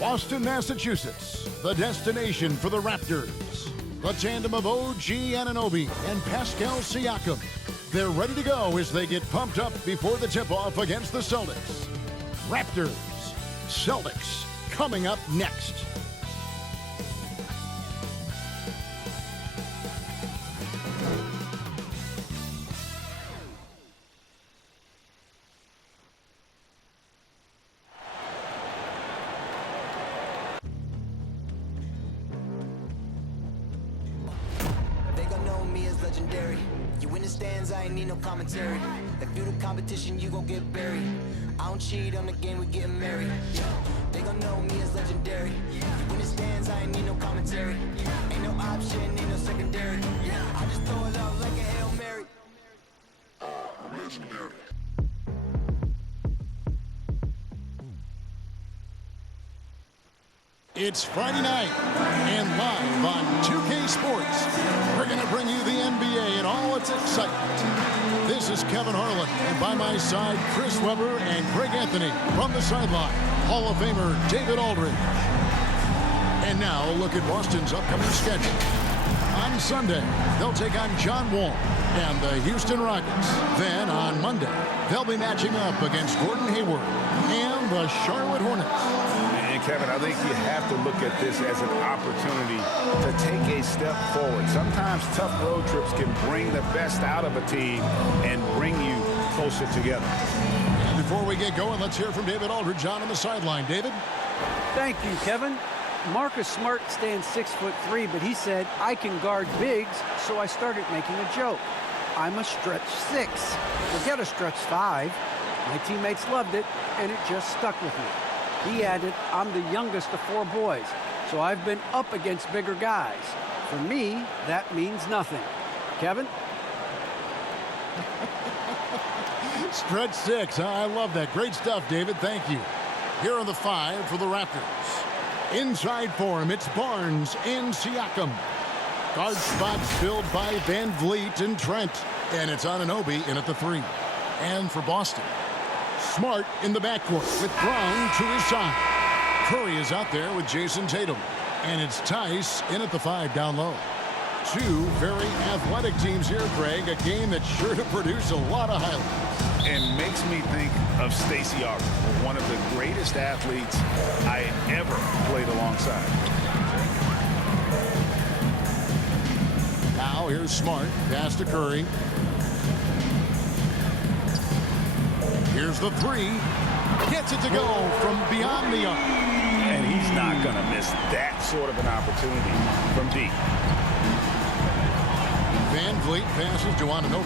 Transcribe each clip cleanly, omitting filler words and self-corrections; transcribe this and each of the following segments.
Boston, Massachusetts, the destination for the Raptors. The tandem of OG Anunoby and Pascal Siakam. They're ready to go as they get pumped up before the tip-off against the Celtics. Raptors, Celtics, coming up next. Legendary. You in the stands, I ain't need no commentary. If you the competition, you gon' get buried. I don't cheat on the game, we getting married. They gon' know me as legendary. You in the stands, I ain't need no commentary. Ain't no option, ain't no secondary. I just throw it up like a Hail Mary. Legendary. It's Friday night, and live on 2K Sports, we're going to bring you the NBA and all its excitement. This is Kevin Harlan, and by my side, Chris Webber and Greg Anthony. From the sideline, Hall of Famer David Aldridge. And now, a look at Boston's upcoming schedule. On Sunday, they'll take on John Wall and the Houston Rockets. Then, on Monday, they'll be matching up against Gordon Hayward and the Charlotte Hornets. And Kevin, I think you have to look at this as an opportunity to take a step forward. Sometimes tough road trips can bring the best out of a team and bring you closer together. And before we get going, let's hear from David Aldridge on the sideline. David? Thank you, Kevin. Marcus Smart stands 6'3", but he said, I can guard bigs, so I started making a joke. I'm a stretch 6. Forget a stretch 5. My teammates loved it, and it just stuck with me. He added, I'm the youngest of 4 boys, so I've been up against bigger guys. For me, that means nothing. Kevin? Stretch 6. I love that. Great stuff, David. Thank you. Here are the 5 for the Raptors. Inside for him, it's Barnes and Siakam. Guard spots filled by Van Vliet and Trent. And it's Anunoby in at the 3. And for Boston, Smart in the backcourt with Brown to his side. Curry is out there with Jason Tatum. And it's Tice in at the 5 down low. 2 very athletic teams here, Greg. A game that's sure to produce a lot of highlights. And makes me think of Stacey Augmon, one of the greatest athletes I ever played alongside. Now here's Smart. Pass to Curry. Here's the 3. Gets it to go from beyond the arc. And he's not going to miss that sort of an opportunity from deep. Van Vliet passes to Anunoby.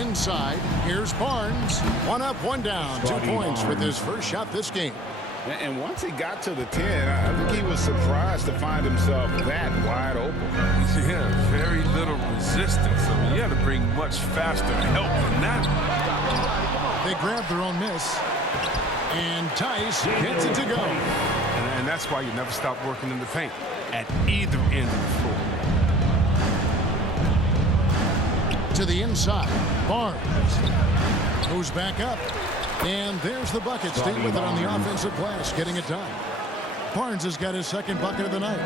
Inside, here's Barnes. 1 up, 1 down. 2 points with his first shot this game. And once he got to the 10, I think he was surprised to find himself that wide open. Yeah, very little resistance. I mean, you had to bring much faster help than that. They grab their own miss. And Tice gets it to go. And that's why you never stop working in the paint at either end of the floor. To the inside, Barnes moves back up. And there's the bucket. Staying with it on the offensive glass, getting it done. Barnes has got his second bucket of the night.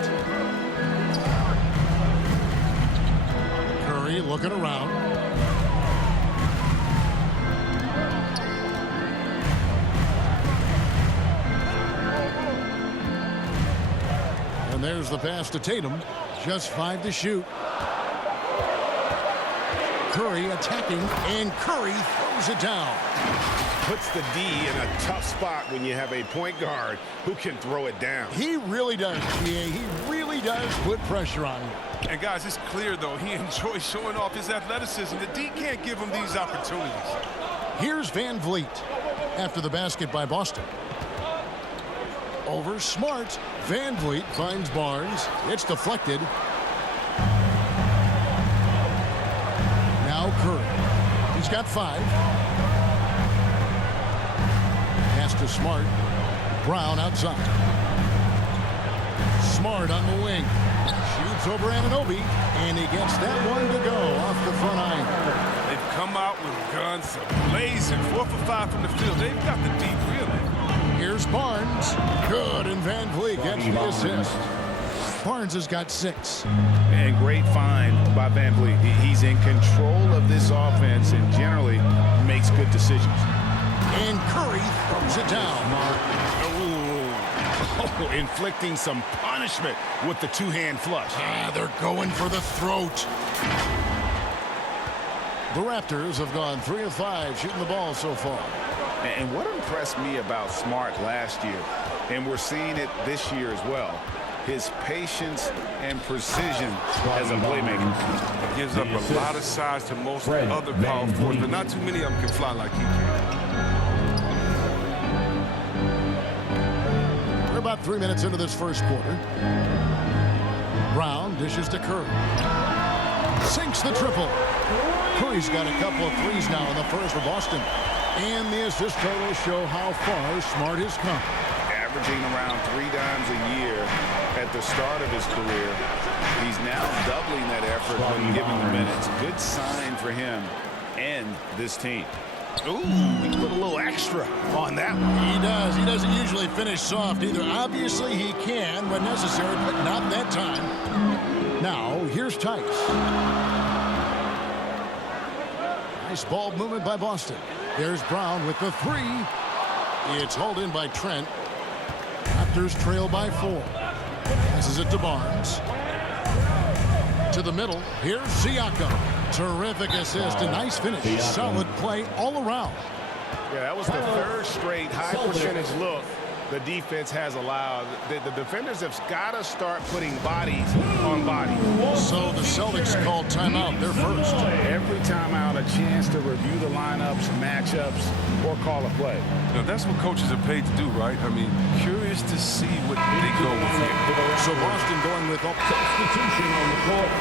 Curry looking around. And there's the pass to Tatum. Just 5 to shoot. Curry attacking, and Curry throws it down. Puts the D in a tough spot when you have a point guard who can throw it down. He really does, GA. He really does put pressure on him. And guys, it's clear though he enjoys showing off his athleticism. The D can't give him these opportunities. Here's Van Vliet after the basket by Boston. Over Smart. Van Vliet finds Barnes. It's deflected. Now Curry. He's got 5. Pass to Smart. Brown outside. Smart on the wing. Shoots over Anunoby, and he gets that one to go off the front iron. They've come out with guns blazing, 4 for 5 from the field. They've got the deep really. Here's Barnes. Good, and Van Vliet gets the assist. Barnes has got 6. And great find by Van Vliet. He's in control of this offense and generally makes good decisions. And Curry throws it down. Oh, inflicting some punishment with the two-hand flush. They're going for the throat. The Raptors have gone 3 of 5 shooting the ball so far. And what impressed me about Smart last year, and we're seeing it this year as well, his patience and precision as a playmaker. Gives up a lot of size to most other power forwards, but not too many of them can fly like he can. We're about 3 minutes into this first quarter. Brown dishes to Curry. Sinks the triple. Curry's got a couple of threes now in the first for Boston. And the assist totals show how far Smart has come. Averaging around 3 dimes a year at the start of his career. He's now doubling that effort when given the minutes. Good sign for him and this team. Ooh, he put a little extra on that one. He does. He doesn't usually finish soft either. Obviously, he can when necessary, but not that time. Now, here's Tice. Nice ball movement by Boston. There's Brown with the 3. It's hauled in by Trent. Raptors trail by 4. Passes it to Barnes. To the middle. Here's Siakam. Terrific assist. A nice finish. Solid play all around. Yeah, that was the 3rd straight high-percentage look the defense has allowed. The defenders have got to start putting bodies on bodies. So the Celtics called timeout. They're first. Every timeout, a chance to review the lineups, matchups, or call a play. Now, that's what coaches are paid to do, right? I mean, curious to see what they go with here. So Boston going with a substitution on the court.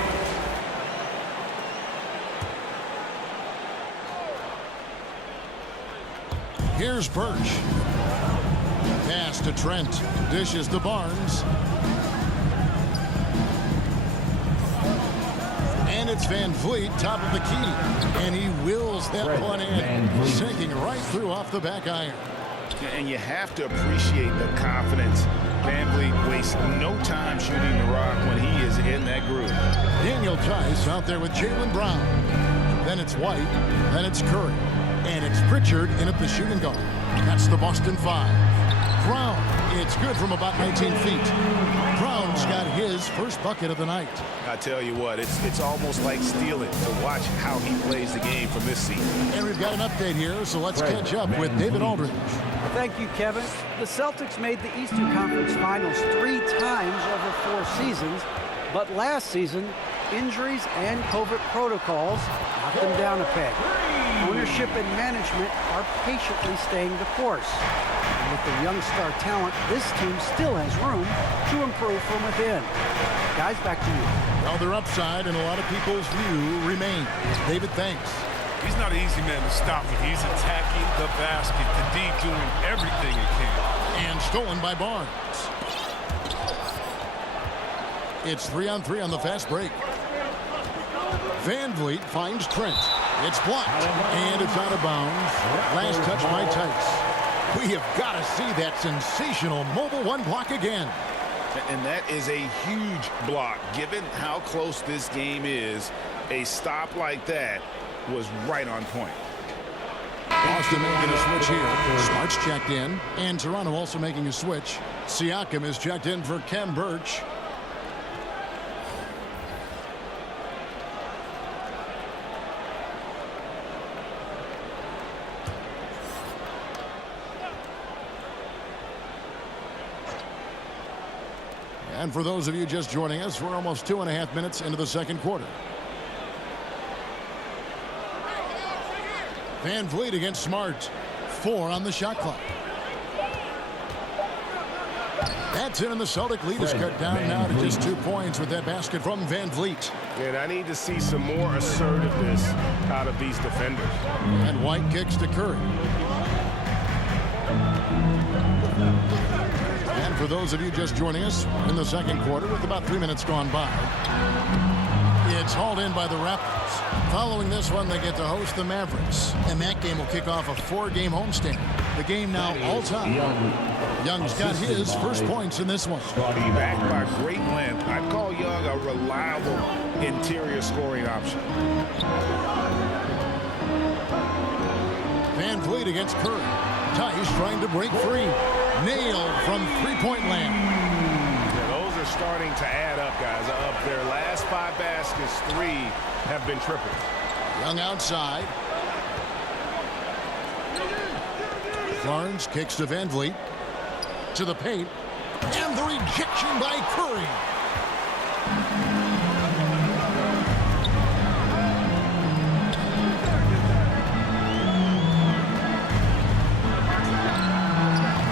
Here's Birch. Pass to Trent. Dishes to Barnes. And it's Van Vliet, top of the key. And he wills that one in. Sinking right through off the back iron. And you have to appreciate the confidence. Van Vliet wastes no time shooting the rock when he is in that groove. Daniel Tice out there with Jaylen Brown. Then it's White. Then it's Curry. And it's Pritchard in at the shooting guard. That's the Boston 5. Brown, it's good from about 19 feet. Brown's got his first bucket of the night. I tell you what, it's almost like stealing to watch how he plays the game from this seat. And we've got an update here, so let's catch up with David Aldridge. Thank you, Kevin. The Celtics made the Eastern Conference Finals 3 times over 4 seasons, but last season, injuries and COVID protocols knocked them down a peg. Ownership and management are patiently staying the course. And with the young star talent, this team still has room to improve from within. Guys, back to you. Well, their upside, in a lot of people's view, remains. David, thanks. He's not an easy man to stop when he's attacking the basket. The D doing everything he can. And stolen by Barnes. It's 3-on-3 on the fast break. Van Vliet finds Trent. It's blocked, and it's out of bounds. Last touch by Tice. We have got to see that sensational mobile 1 block again. And that is a huge block. Given how close this game is, a stop like that was right on point. Boston making a switch here. Smart's checked in, and Toronto also making a switch. Siakam is checked in for Khem Birch. And for those of you just joining us, we're almost 2.5 minutes into the second quarter. Van Vliet against Smart. 4 on the shot clock. That's it, and the Celtic lead is cut down now to just 2 points with that basket from Van Vliet. And I need to see some more assertiveness out of these defenders. And White kicks to Curry. And for those of you just joining us in the second quarter with about 3 minutes gone by, it's hauled in by the Raptors. Following this one, they get to host the Mavericks, and that game will kick off a 4-game homestand. The game now all-time. Young's got his first points in this one. Backed by great length, I'd call Young a reliable interior scoring option. Van Vliet against Curry. Tice trying to break free. Nailed from three-point land. Yeah, those are starting to add up, guys. Of their last 5 baskets, 3 have been triple. Young outside. Barnes kicks to Van Vliet. To the paint. And the rejection by Curry.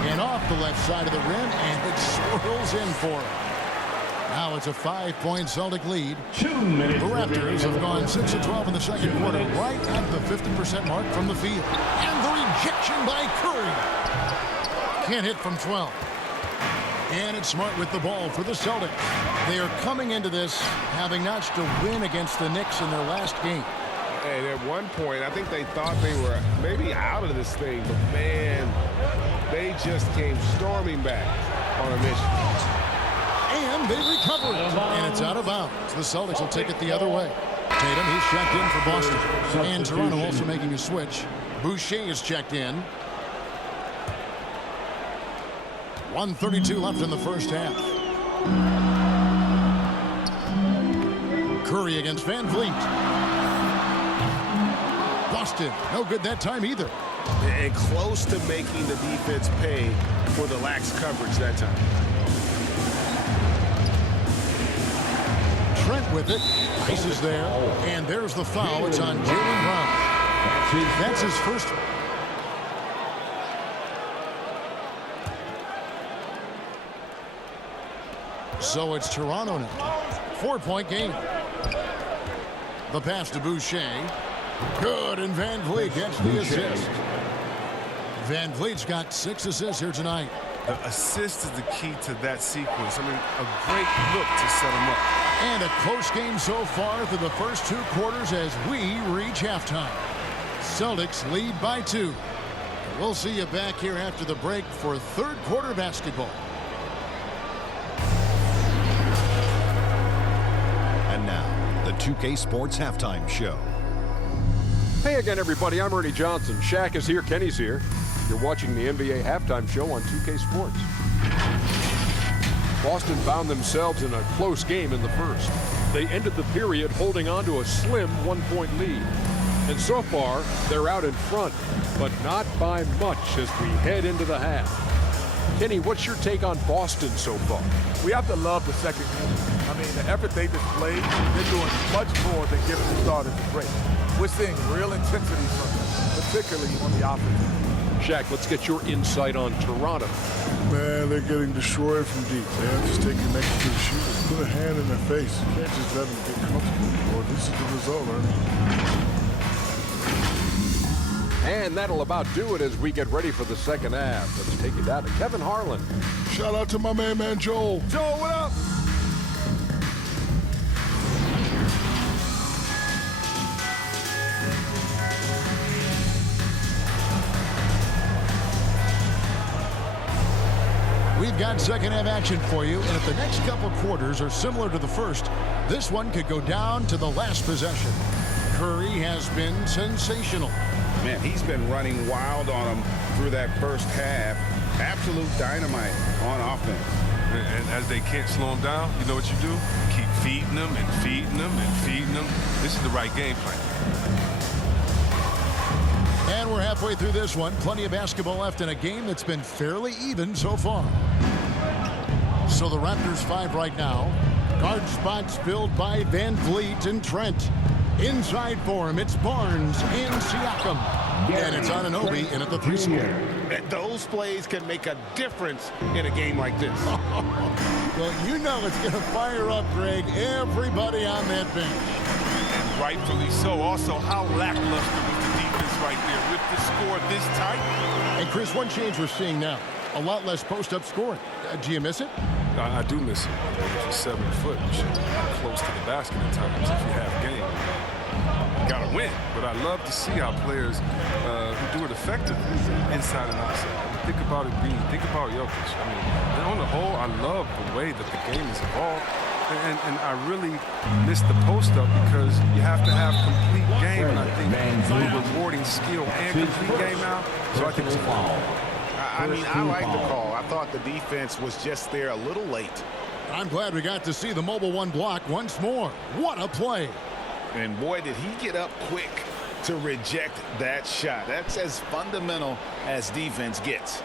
And off the left side of the rim, and it swirls in for him. Now it's a 5-point Celtic lead. 2 minutes. The Raptors have gone 6 of 12 in the second quarter, right at the 50% mark from the field. And the rejection by Curry. Can't hit from 12. And it's Smart with the ball for the Celtics. They are coming into this having notched a win against the Knicks in their last game. And at one point, I think they thought they were maybe out of this thing, but man, they just came storming back on a mission. And they recover it. And it's out of bounds. The Celtics will take it the other way. Tatum, he's checked in for Boston. And Toronto also making a switch. Boucher is checked in. 1:32 left in the first half. Curry against Van Vliet. Boston, no good that time either. And close to making the defense pay for the lax coverage that time. Trent with it. Ice is there. And there's the foul. It's on Jaylen Brown. That's his first. So it's Toronto now. 4-point game. The pass to Boucher. Good, and Van Vliet gets the assist. Van Vliet's got 6 assists here tonight. The assist is the key to that sequence. I mean, a great look to set him up. And a close game so far through the first 2 quarters as we reach halftime. Celtics lead by 2. We'll see you back here after the break for third quarter basketball. And now, the 2K Sports Halftime Show. Hey again, everybody. I'm Ernie Johnson. Shaq is here. Kenny's here. You're watching the NBA Halftime Show on 2K Sports. Boston found themselves in a close game in the first. They ended the period holding on to a slim 1-point lead. And so far, they're out in front, but not by much as we head into the half. Kenny, what's your take on Boston so far? We have to love the second quarter. I mean, the effort they displayed, they're doing much more than giving the starters a break. We're seeing real intensity from them, particularly on the offense. Shaq, let's get your insight on Toronto. Man, they're getting destroyed from deep. They have to stay connected to the shooters. Put a hand in their face. You can't just let them get comfortable. Or this is the result, Ernie. And that'll about do it as we get ready for the second half. Let's take it down to Kevin Harlan. Shout out to my man Joel. Joel, what up? We've got second half action for you, and if the next couple quarters are similar to the first, this one could go down to the last possession. Curry has been sensational. Man, he's been running wild on them through that first half. Absolute dynamite on offense. And as they can't slow him down, you know what you do? Keep feeding them and feeding them and feeding them. This is the right game plan. And we're halfway through this one. Plenty of basketball left in a game that's been fairly even so far. So the Raptors 5 right now. Guard spots filled by Van Vliet and Trent. Inside for him, it's Barnes and Siakam. And it's Anunoby in at the 3 spot. Those plays can make a difference in a game like this. Well, you know it's going to fire up, Greg, everybody on that bench. And rightfully so. Also, how lackluster was the defense right there with the score this tight. And Chris, one change we're seeing now, a lot less post-up scoring. Do you miss it? I do miss it. If you're 7 foot, you should be close to the basket at times if you have game. got to win. But I love to see how players who do it effectively, inside and outside. Think about Jokic. I mean, on the whole, I love the way that the game has evolved. And I really miss the post-up because you have to have complete game. And I think we're rewarding skill and complete game now. So I think it's a foul. I mean, I like the call. I thought the defense was just there a little late. I'm glad we got to see the mobile one block once more. What a play. And boy, did he get up quick to reject that shot. That's as fundamental as defense gets.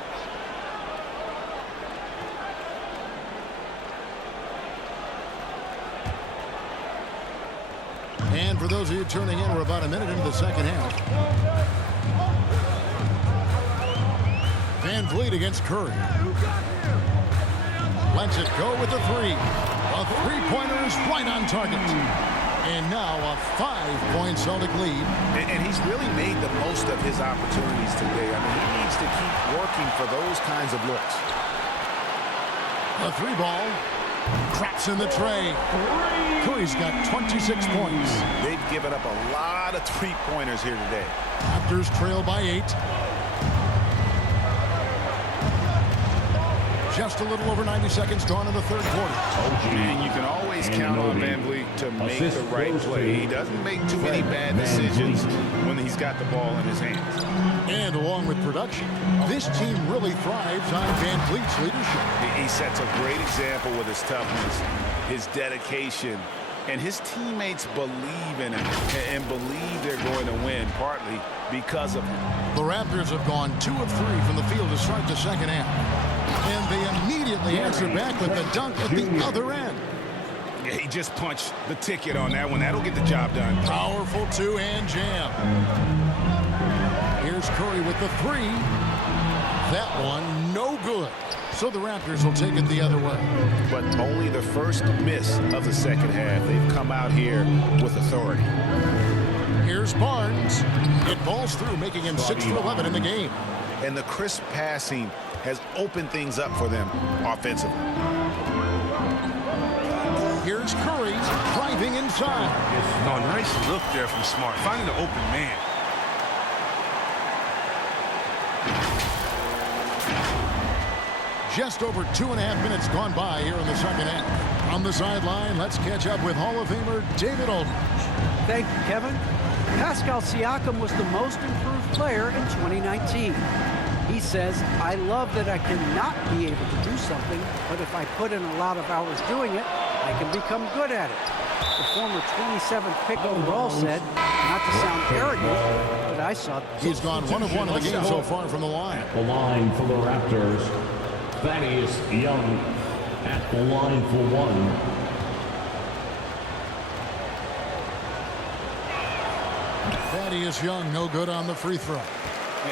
And for those of you tuning in, we're about a minute into the second half. Van Vliet against Curry. Lets it go with the three. A three-pointer is right on target. And now a 5-point Celtic lead. And he's really made the most of his opportunities today. I mean, he needs to keep working for those kinds of looks. The three ball. Traps in the tray. Curry's got 26 points. They've given up a lot of three-pointers here today. Raptors trail by 8. Just a little over 90 seconds gone in the third quarter. And you can always count on Van Vliet to make the right play. He doesn't make too many bad decisions when he's got the ball in his hands. And along with production, this team really thrives on Van Vliet's leadership. He sets a great example with his toughness, his dedication, and his teammates believe in him and believe they're going to win, partly because of him. The Raptors have gone 2 of 3 from the field to start the second half. And they immediately answer back with the dunk at the other end. Yeah, he just punched the ticket on that one. That'll get the job done. Powerful two-hand jam. Here's Curry with the three. That one, no good. So the Raptors will take it the other way. But only the first miss of the second half. They've come out here with authority. Here's Barnes. It falls through, making him 6 for 11 in the game. And the crisp passing has opened things up for them offensively. Here's Curry driving inside. Oh, nice look there from Smart, finding the open man. Just over 2.5 minutes gone by here in the second half. On the sideline, let's catch up with Hall of Famer David Aldridge. Thank you, Kevin. Pascal Siakam was the most improved player in 2019. He says, I love that I cannot be able to do something, but if I put in a lot of hours doing it, I can become good at it. The former 27th pick overall said, not to sound arrogant, but I saw... He's gone 1 of 1 in the game so far from the line. The line for the Raptors, Thaddeus Young at the line for 1. Thaddeus Young, no good on the free throw.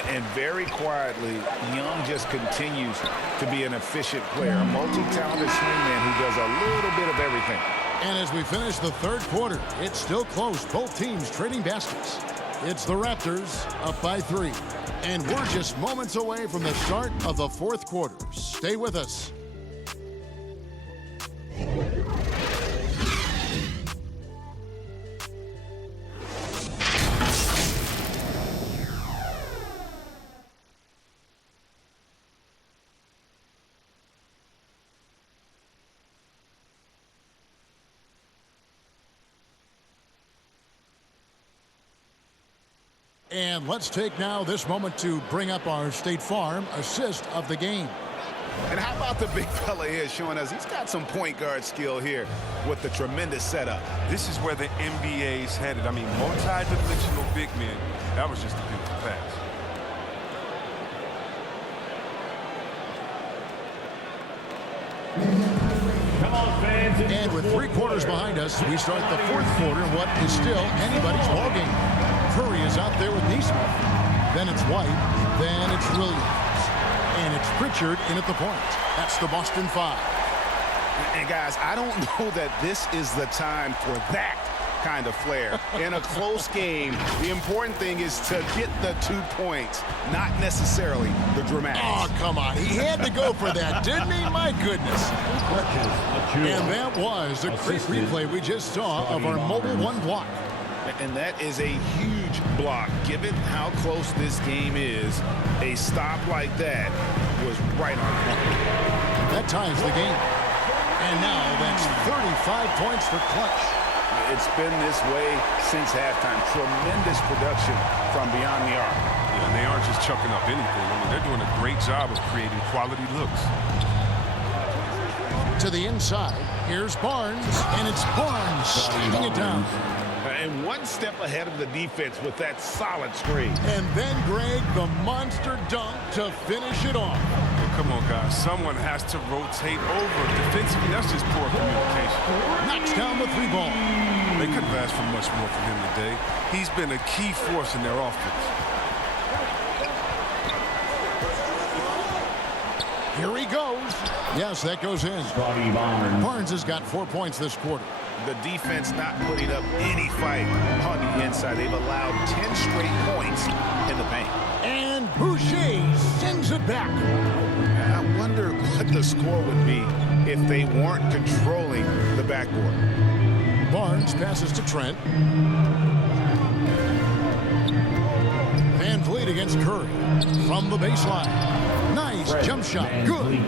And very quietly, Young just continues to be an efficient player, a multi-talented swingman who does a little bit of everything. And as we finish the third quarter, it's still close. Both teams trading baskets. It's the Raptors up by 3. And we're just moments away from the start of the fourth quarter. Stay with us. And let's take now this moment to bring up our State Farm assist of the game. And how about the big fella here showing us he's got some point guard skill here with the tremendous setup. This is where the NBA's headed. I mean, multi-dimensional big men. That was just a beautiful pass. Come on, fans. And with 3 quarters behind us, we start the fourth quarter in what is still anybody's ballgame. Curry is out there with Neesmith. Then it's White. Then it's Williams. And it's Pritchard in at the point. That's the Boston 5. And guys, I don't know that this is the time for that kind of flair. In a close game, the important thing is to get the 2 points, not necessarily the dramatics. Oh, come on. He had to go for that, didn't he? My goodness. And that was the great replay we just saw of our mobile one block. And that is a huge block. Given how close this game is, a stop like that was right on point. That ties the game. And now that's 35 points for Clutch. It's been this way since halftime. Tremendous production from beyond the arc. Yeah, and they aren't just chucking up anything. I mean, they're doing a great job of creating quality looks. To the inside, here's Barnes, and it's Barnes stringing it down. And one step ahead of the defense with that solid screen. And then, Greg, the monster dunk to finish it off. Well, come on, guys. Someone has to rotate over. Defensively, that's just poor communication. Knocks down the 3-ball. They couldn't have asked for much more from him today. He's been a key force in their offense. Here he goes. Yes, that goes in. Barnes has got 4 points this quarter. The defense not putting up any fight on the inside. They've allowed 10 straight points in the paint. And Boucher sends it back. I wonder what the score would be if they weren't controlling the backboard. Barnes passes to Trent. Van Vliet against Curry from the baseline. Nice jump shot. Good.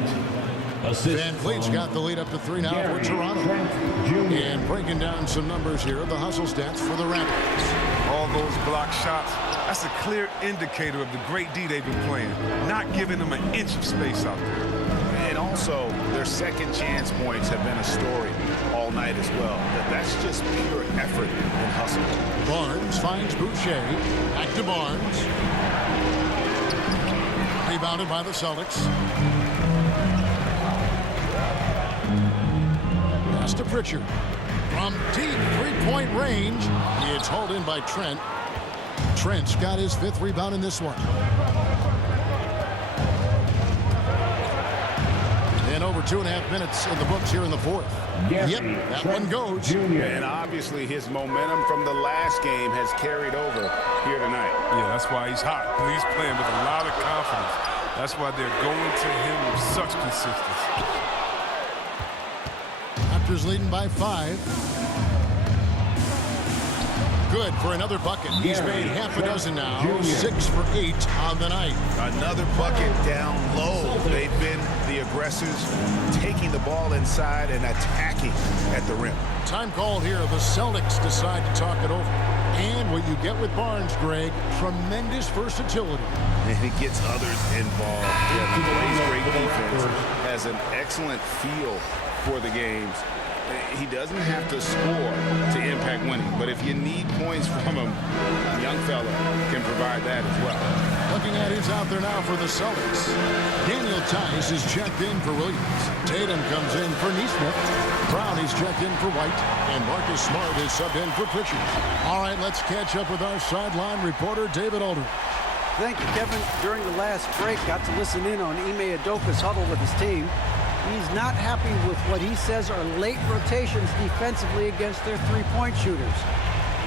Van Vliet's got the lead up to 3 now for Toronto. And breaking down some numbers here, the hustle stats for the Raptors. All those block shots, that's a clear indicator of the great D they've been playing, not giving them an inch of space out there. And also, their second chance points have been a story all night as well. That's just pure effort and hustle. Barnes finds Boucher. Back to Barnes. Rebounded by the Celtics. Pass to Pritchard. From deep 3-point range, it's hauled in by Trent. Trent's got his 5th rebound in this one. And over 2.5 minutes in the books here in the 4th. Yep, that one goes. And obviously his momentum from the last game has carried over here tonight. Yeah, that's why he's hot. He's playing with a lot of confidence. That's why they're going to him with such consistency. Raptors leading by 5. Good for another bucket. He's made half a dozen now. 6 for 8 on the night. Another bucket down low. They've been the aggressors, taking the ball inside and attacking at the rim. Time called here. The Celtics decide to talk it over. And what you get with Barnes, Greg, tremendous versatility. And he gets others involved. Yeah, he plays great defense. Has an excellent feel for the games. He doesn't have to score to impact winning, but if you need points from him, a young fella can provide that as well. Looking at who's out there now for the Celtics. Daniel Tice is checked in for Williams. Tatum comes in for Nesmith. Brown is checked in for White. And Marcus Smart is subbed in for Pritchard. All right, let's catch up with our sideline reporter, David Aldridge. Thank you, Kevin. During the last break, got to listen in on Ime Udoka's huddle with his team. He's not happy with what he says are late rotations defensively against their three-point shooters.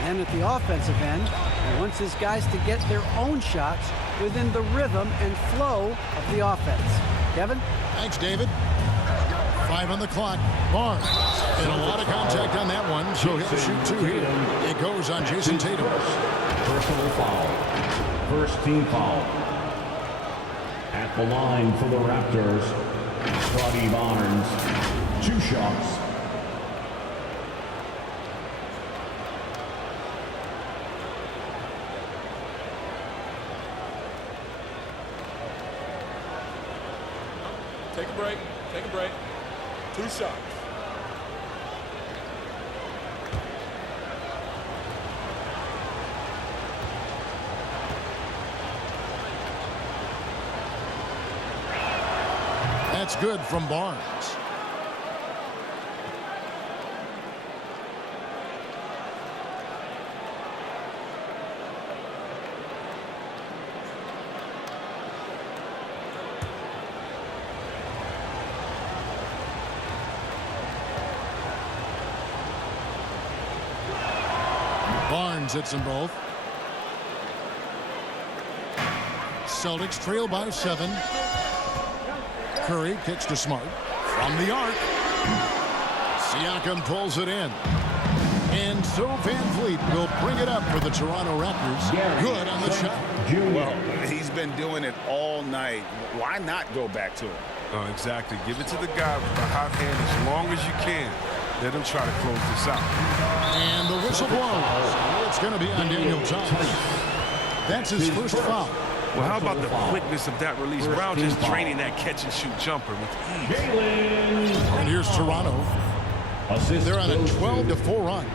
And then at the offensive end, he wants his guys to get their own shots within the rhythm and flow of the offense. Kevin? Thanks, David. 5 on the clock. Barnes. And a lot of contact on that one, so he'll shoot 2 here. It goes on Jason Tatum. Personal foul. First team foul. At the line for the Raptors, Scotty Barnes. 2 shots. Take a break. Take a break. 2 shots. That's good from Barnes. Barnes hits them both. Celtics trail by 7. Curry kicks to Smart from the arc. Siakam pulls it in. And so Van Vliet will bring it up for the Toronto Raptors. Good on the shot. Well, he's been doing it all night. Why not go back to him? Exactly. Give it to the guy with the hot hand as long as you can. Let him try to close this out. And the whistle blows. It's going to be on Daniel Thomas. That's his first foul. Well, how about the quickness of that release? Brown just draining that catch-and-shoot jumper with ease. And here's Toronto. They're on a 12-4 run.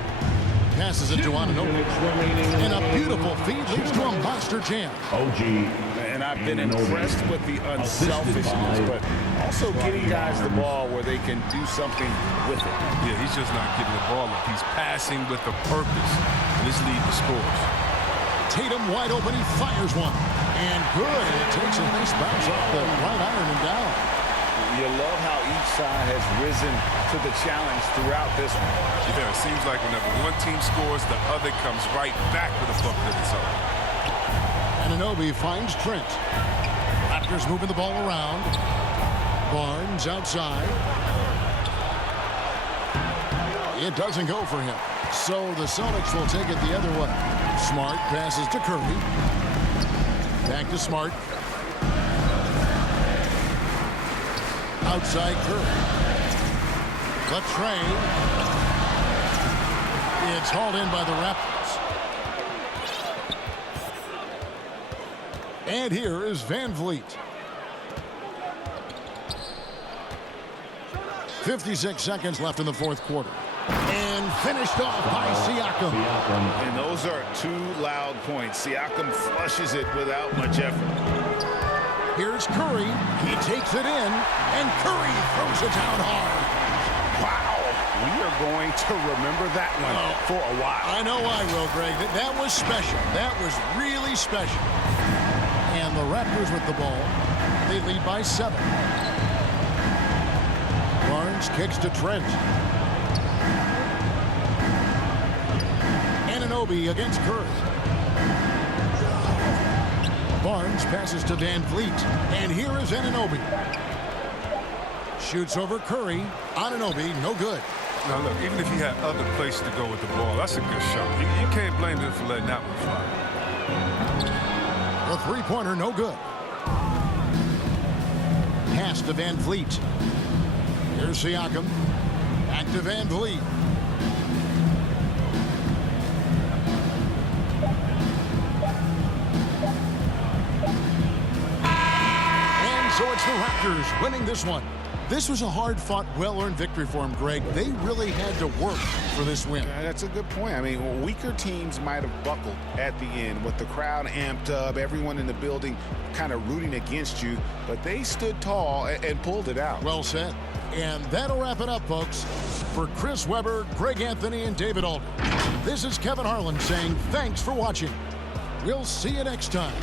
Passes it to Anunoby. And a beautiful feed leads to a monster jam. And I've been impressed with the unselfishness, but also getting guys the ball where they can do something with it. Yeah, he's just not getting the ball up. He's passing with a purpose. And this lead to scores. Tatum wide open. He fires one. And good. It takes a nice bounce off the right iron and down. You love how each side has risen to the challenge throughout this one. Yeah, it seems like whenever one team scores, the other comes right back with a bucket of its own. Anunoby finds Trent. Raptors moving the ball around. Barnes outside. It doesn't go for him. So the Celtics will take it the other way. Smart passes to Curry. Back to Smart. Outside Curry. Latrey. It's hauled in by the Raptors. And here is Van Vliet. 56 seconds left in the fourth quarter. And finished off by Siakam. And those are two loud points. Siakam flushes it without much effort. Here's Curry. He takes it in, and Curry throws it down hard. Wow. We are going to remember that one for a while. I know I will, Greg. That was special. That was really special. And the Raptors with the ball. They lead by 7. Barnes kicks to Trent. Anunoby against Curry. Barnes passes to Van Vliet. And here is Anunoby. Shoots over Curry. Anunoby, no good. Now, look, even if he had other places to go with the ball, that's a good shot. You can't blame him for letting that one fly. The three-pointer, no good. Pass to Van Vliet. Here's Siakam. Back to Van Vliet. So it's the Raptors winning this one. This was a hard-fought, well-earned victory for them, Greg. They really had to work for this win. That's a good point. I mean, weaker teams might have buckled at the end with the crowd amped up, everyone in the building kind of rooting against you, but they stood tall and pulled it out. Well said. And that'll wrap it up, folks. For Chris Webber, Greg Anthony, and David Alden, this is Kevin Harlan saying thanks for watching. We'll see you next time.